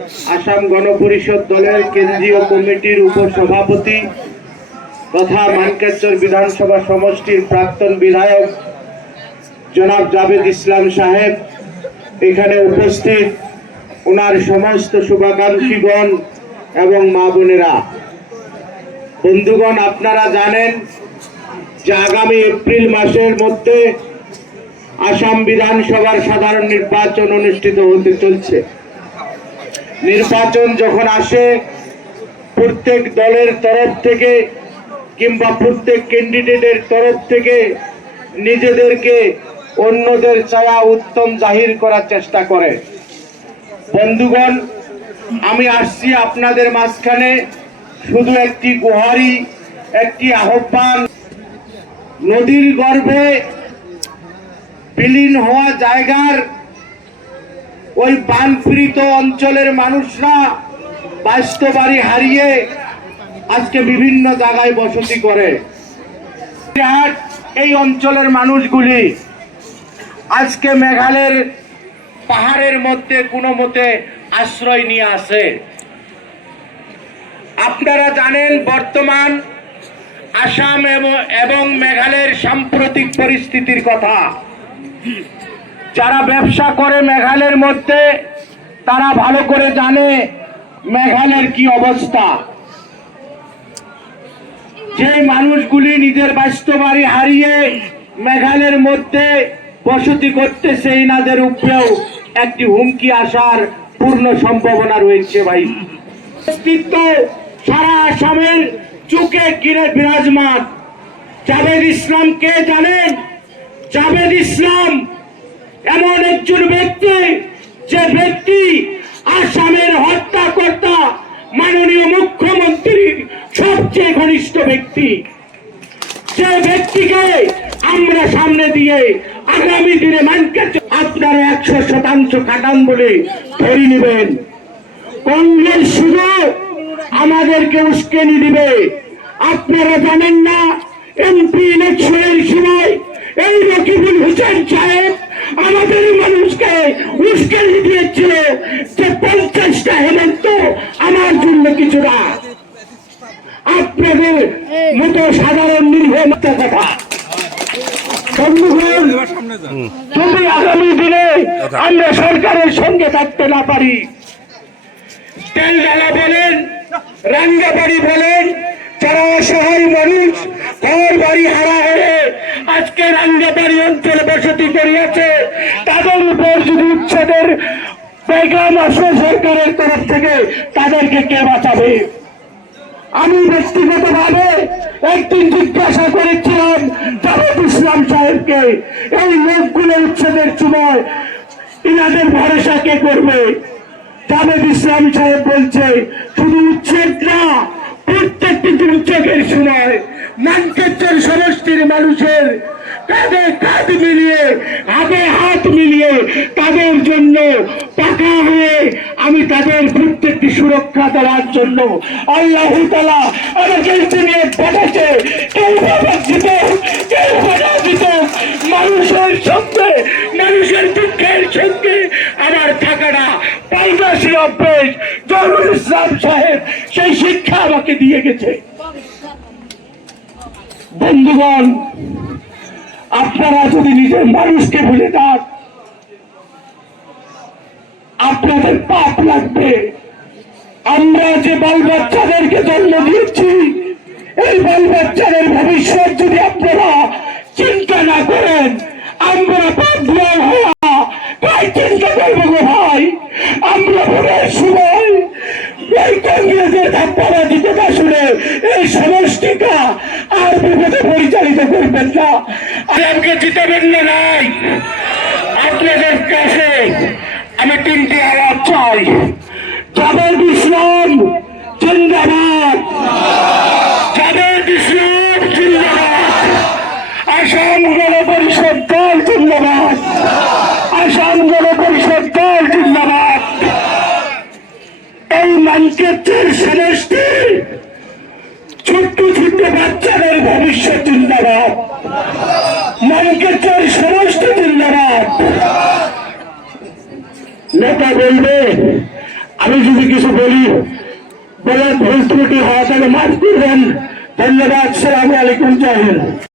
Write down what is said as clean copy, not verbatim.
আসাম গণপরিষদ দলের কেন্দ্রীয় কমিটির উপসভাপতি তথা মানকেশ্বর বিধানসভা সমষ্টির প্রাক্তন বিধায়ক জনাব জাভেদ ইসলাম সাহেব, এখানে উপস্থিত ওনার সমস্ত শুভাকাঙ্ক্ষীগণ এবং মা বোনেরা, বন্ধুগণ, আপনারা জানেন যে আগামী এপ্রিল মাসের মধ্যে আসাম বিধানসভার সাধারণ নির্বাচন অনুষ্ঠিত হতে চলছে। নির্বাচন যখন আসে, প্রত্যেক দলের তরফ থেকে কিংবা প্রত্যেক ক্যান্ডিডেটের তরফ থেকে নিজেদেরকে অন্যদের ছায়া উত্তম জাহির করার চেষ্টা করে। বন্ধুগণ, আমি আসছি আপনাদের মাঝখানে শুধু একটি গুহারি, একটি আহ্বান। নদীর গর্ভে বিলীন হওয়া জায়গার ওই বানপীড়িত অঞ্চলের মানুষরা বাস্তবাড়ি হারিয়ে আজকে বিভিন্ন জায়গায় বসতি করে। এই অঞ্চলের মানুষগুলি আজকে মেঘালয়ের পাহাড়ের মধ্যে কোনো মতে আশ্রয় নিয়ে আসে। আপনারা জানেন বর্তমান আসাম এবং মেঘালয়ের সাম্প্রতিক পরিস্থিতির কথা। যারা ব্যবসা করে মেঘালয়ের মধ্যে, তারা ভালো করে জানে মেঘালয়ের কি অবস্থা। যে মানুষগুলি নিজের বাস্তবাড়ি হারিয়ে মেঘালয়ের মধ্যে বসতি করতেছে, এনাদের উপরেও একটি হুমকি আসার পূর্ণ সম্ভাবনা রয়েছে। ভাই, অস্তিত্ব সারা আসামের চোখে ঘিরে বিরাজমান। জাভেদ ইসলাম কে জানেন? জাভেদ ইসলাম এমন একজন ব্যক্তি, যে ব্যক্তি আসামের হত্যাকর্তা মাননীয় মুখ্যমন্ত্রীর সবচেয়ে ঘনিষ্ঠ ব্যক্তি। যে ব্যক্তিকে আমরা সামনে দিয়ে আগামী দিনে মানকে আপনারা 100% কাটান বলে ধরে নেবেন। কংগ্রেস শুধু আমাদেরকে উস্কানি দিবে। আপনারা জানেন না, এমপি ইলেকশনের সময় এই রকিবুল হোসেন সাহেব আমাদের মানুষকে উস্কানি দিয়েছিল যে 50টা হেমন্ত আমার জন্য কিছু না। আপনাদের মতো সাধারণ নির্ভর কথা যদি আগামী দিনে আমরা সরকারের সঙ্গে থাকতে না পারি, তেলডালা বলেন, রাঙ্গাবাড়ি বলেন, যারা অসহায় মানুষ ঘর বাড়ি হারা হয়ে আজকে রাঙ্গাবাড়ি অঞ্চলে বসতি করিয়াছে, তাদের উপর যদি উচ্ছেদের পেগাম আসে সরকারের তরফ থেকে, তাদেরকে কে বাঁচাবে? আমি ব্যক্তিগতভাবে একদিন জিজ্ঞাসা করেছিলাম জাভেদ ইসলাম সাহেবকে, এই লোকগুলো উচ্ছেদের সময় ইনাদের ভরসা কে করবে? জাভেদ ইসলাম সাহেব বলছে, শুধু উচ্ছেদ না, প্রত্যেকটি দুর্যোগের সময় মানকেশ্বর সমষ্টির মানুষের কাঁধে কাঁধ মিলিয়ে, হাতে হাত মিলিয়ে তাদের জন্য পাকা হয়ে আমি তাদের প্রত্যেকটি সুরক্ষা দেওয়ার জন্য আল্লাহ তাআলা আমাকে নিয়ে পাঠাচ্ছে। কেউ পরাজিত, কেউ পরাজিত, মানুষের সঙ্গে, মানুষের দুঃখের সঙ্গে আমার থাকাটা পাইবাসী অভ্যেস। জাভেদ ইসলাম সাহেব সেই শিক্ষা আমাকে দিয়ে গেছে। বন্ধুগণ, আপনারা যদি নিজের মানুষকে ভুলে যান, আপনাদের পাপ লাগবে। আমরা যে বাল বাচ্চাদেরকে জন্ম দিয়েছি, এই বাল বাচ্চাদের ভবিষ্যৎ যদি আপনারা চিন্তা না করেন, আমরা বাধ্য হওয়া তাই চিন্তা করবো গো ভাই। আমরা ভোটের সময় এই কংগ্রেসের পরাজিত না শুনে এই সমষ্টিটা আর বিপদে পরিচালিত করবেন না। আমাকে জিতাবেন না। নাই, আপনাদের কাছে আমি 3টি আওয়াজ চাই। জাভেদ ইসলাম জিন্দাবাদ, জাভেদ ইসলাম জিন্দাবাদ, আসাম গণপরিষদ দল জিন্দাবাদ, আসাম গণপরিষদ দল জিন্দাবাদ। এই মানকেশ্বর সমষ্টি ছোট্ট ছোট্ট বাচ্চাদের ভবিষ্যৎ জিন্দাবাদ, মানকেশ্বর সমষ্টি জিন্দাবাদ। নেতা বলবে আমি যদি কিছু বলি বলে ভুল ত্রুটি হয় তাহলে মাফ করবেন। ধন্যবাদ। সালামু আলাইকুম। জয় হিন্দ।